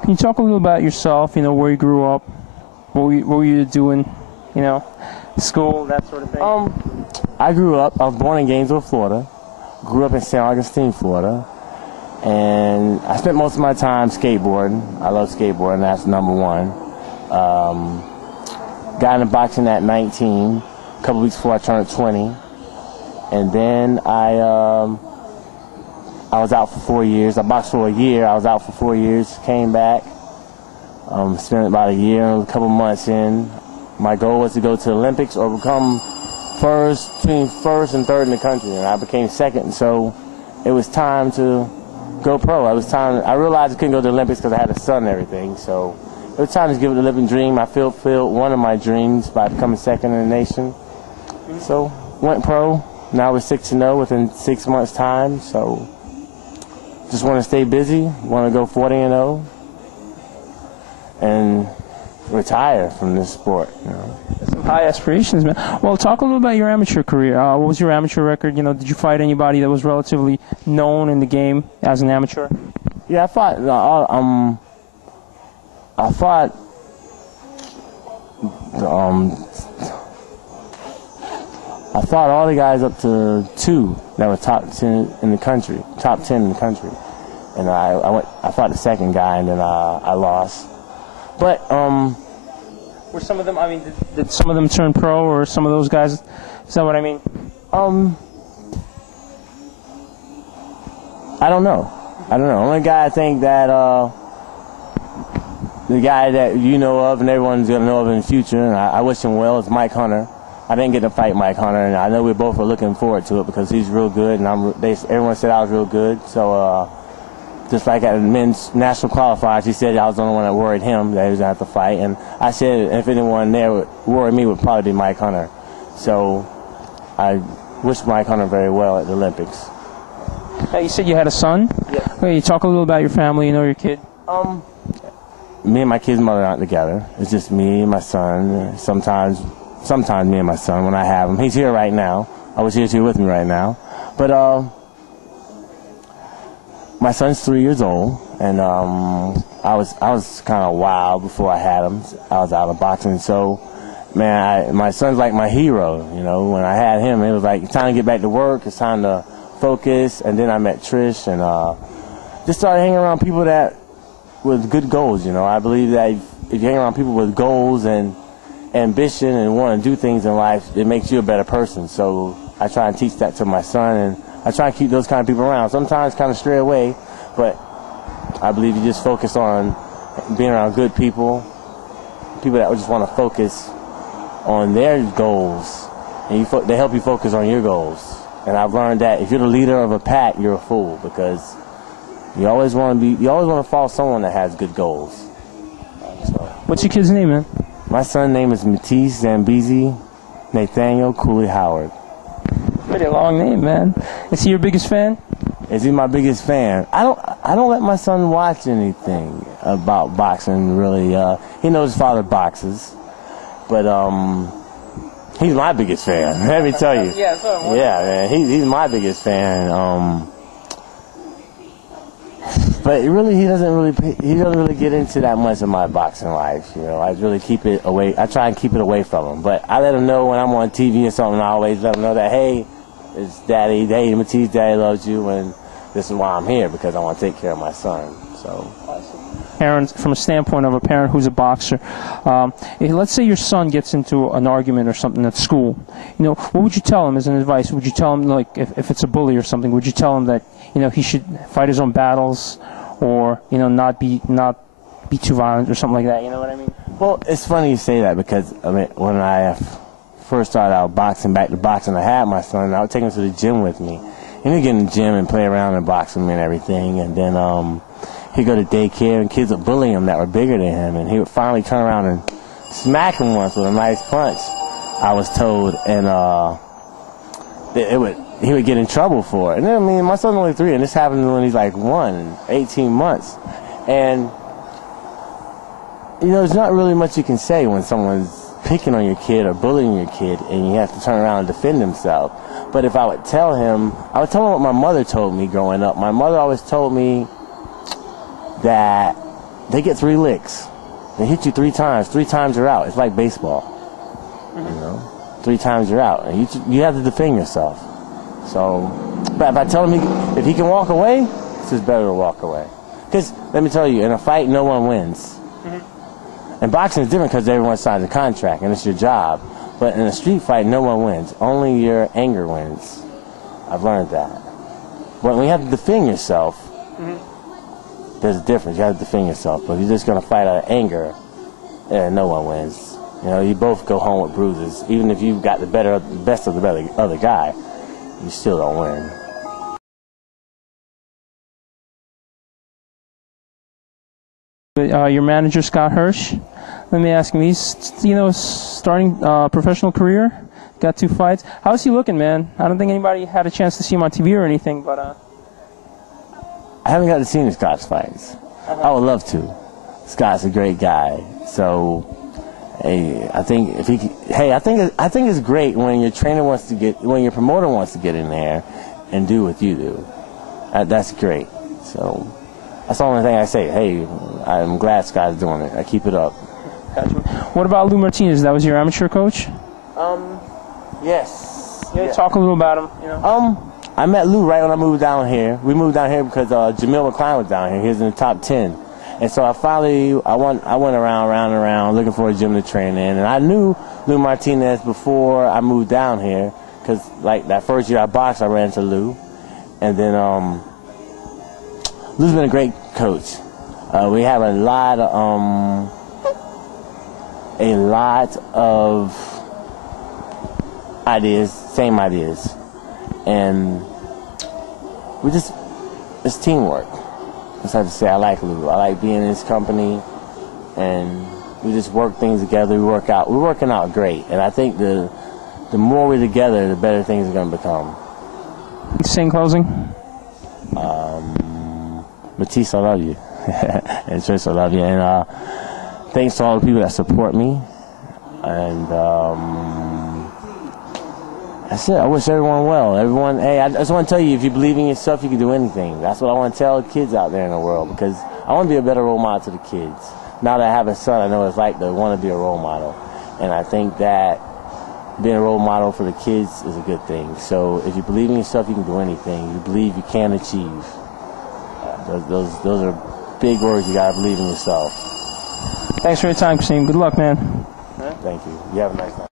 Can you talk a little about yourself, where you grew up, what were you doing, school, that sort of thing? I was born in Gainesville, Florida, grew up in St. Augustine, Florida, and I spent most of my time skateboarding. I love skateboarding, that's number one. Got into boxing at 19, a couple weeks before I turned 20. And then I was out for 4 years. I boxed for a year. I was out for 4 years, came back, spent about a year and a couple months in. My goal was to go to the Olympics or become between first and third in the country, and I became second. So it was time to go pro. I realized I couldn't go to the Olympics because I had a son and everything. So it was time to give it a living dream. I fulfilled one of my dreams by becoming second in the nation. So went pro. Now we're 6-0 within 6 months' time. So just want to stay busy. Want to go 40-0 and retire from this sport. Some high aspirations, man. Well, talk a little about your amateur career. What was your amateur record? Did you fight anybody that was relatively known in the game as an amateur? Yeah, I fought all the guys up to 2 that were top 10 in the country, and I fought the second guy, and then I lost. But were some of them? Did some of them turn pro, or some of those guys? Is that what I mean? I don't know. Only guy I think that the guy that you know of and everyone's gonna know of in the future, and I wish him well, is Mike Hunter. I didn't get to fight Mike Hunter, and I know we both were looking forward to it because he's real good, and everyone said I was real good. So just like at the men's national qualifiers, he said I was the only one that worried him that he was going to have to fight, and I said if anyone there would worry me, would probably be Mike Hunter. So I wish Mike Hunter very well at the Olympics. Now, you said you had a son? Yeah. Hey, you talk a little about your family, your kid. Me and my kid's mother aren't together. It's just me and my son. Sometimes me and my son when I have him. He's here right now. I wish he was here with me right now. But my son's 3 years old, and I was kind of wild before I had him. I was out of boxing, so man, my son's like my hero. When I had him, it was like it's time to get back to work. It's time to focus. And then I met Trish, and just started hanging around people that with good goals. I believe that if you hang around people with goals and ambition and want to do things in life, it makes you a better person. So I try and teach that to my son, and I try and keep those kind of people around. Sometimes kind of stray away, but I believe you just focus on being around good people that just want to focus on their goals, and they help you focus on your goals. And I've learned that if you're the leader of a pack, you're a fool, because you always want to follow someone that has good goals. So. What's your kid's name, man? My son's name is Matisse Zambezi Nathaniel Cooley Howard. Pretty long name, man. Is he your biggest fan? Is he my biggest fan? I don't let my son watch anything about boxing, really. He knows his father boxes, but he's my biggest fan. Let me tell you. Yeah, man. He's my biggest fan. But he doesn't really get into that much of my boxing life. I really keep it away. I try and keep it away from him. But I let him know when I'm on TV or something. I always let him know that, hey, it's Daddy. Hey, Matisse, Daddy loves you, and this is why I'm here, because I want to take care of my son. So. Aaron, from a standpoint of a parent who's a boxer, let's say your son gets into an argument or something at school. What would you tell him as an advice? Would you tell him, like, if it's a bully or something, would you tell him that he should fight his own battles, or not be too violent or something like that? You know what I mean? Well, it's funny you say that, because when I first started out back to boxing, I had my son, and I would take him to the gym with me, and he'd get in the gym and play around and box with me and everything, and then he'd go to daycare, and kids would bully him that were bigger than him, and he would finally turn around and smack him once with a nice punch, I was told, and he would get in trouble for it. And my son's only 3, and this happened when he's like 18 months. And, there's not really much you can say when someone's picking on your kid or bullying your kid, and you have to turn around and defend himself. But if I would tell him what my mother told me growing up. My mother always told me that they get 3 licks. They hit you 3 times. 3 times you're out. It's like baseball. You know, 3 times you're out, and you have to defend yourself. So, but if I tell him if he can walk away, it's just better to walk away. Because let me tell you, in a fight, no one wins. And boxing is different because everyone signs a contract and it's your job. But in a street fight, no one wins. Only your anger wins. I've learned that. But when you have to defend yourself, there's a difference. You have to defend yourself. But if you're just going to fight out of anger, no one wins. You know, you both go home with bruises. Even if you've got the best of the other guy, you still don't win. Your manager, Scott Hirsch, let me ask him, he's, starting professional career, got 2 fights. How's he looking, man? I don't think anybody had a chance to see him on TV or anything, but... I haven't got to see Scott's fights. I would love to. Scott's a great guy. So, hey, I think it's great when your when your promoter wants to get in there and do what you do. That's great. So... That's the only thing I say. Hey, I'm glad Scott's doing it. I keep it up. Gotcha. What about Lou Martinez? That was your amateur coach? Yes. Yeah, talk a little about him. I met Lou right when I moved down here. We moved down here because Jamil McCline was down here. He was in the top 10. And so I went around looking for a gym to train in. And I knew Lou Martinez before I moved down here because, like, that first year I boxed, I ran into Lou. And then, Lou's been a great coach. We have a lot of ideas, same ideas, and it's teamwork. That's how to say. I like Lou. I like being in his company, and we just work things together. We're working out great, and I think the more we're together, the better things are going to become. Same closing. Matisse, I love you. And Trish, I love you. And thanks to all the people that support me. And that's it. I wish everyone well. Hey, I just want to tell you, if you believe in yourself, you can do anything. That's what I want to tell kids out there in the world, because I want to be a better role model to the kids. Now that I have a son, I know what it's like to want to be a role model. And I think that being a role model for the kids is a good thing. So if you believe in yourself, you can do anything. You believe you can achieve. Those are big words. You gotta believe in yourself. Thanks for your time, Kasim. Good luck, man. Thank you. You have a nice night.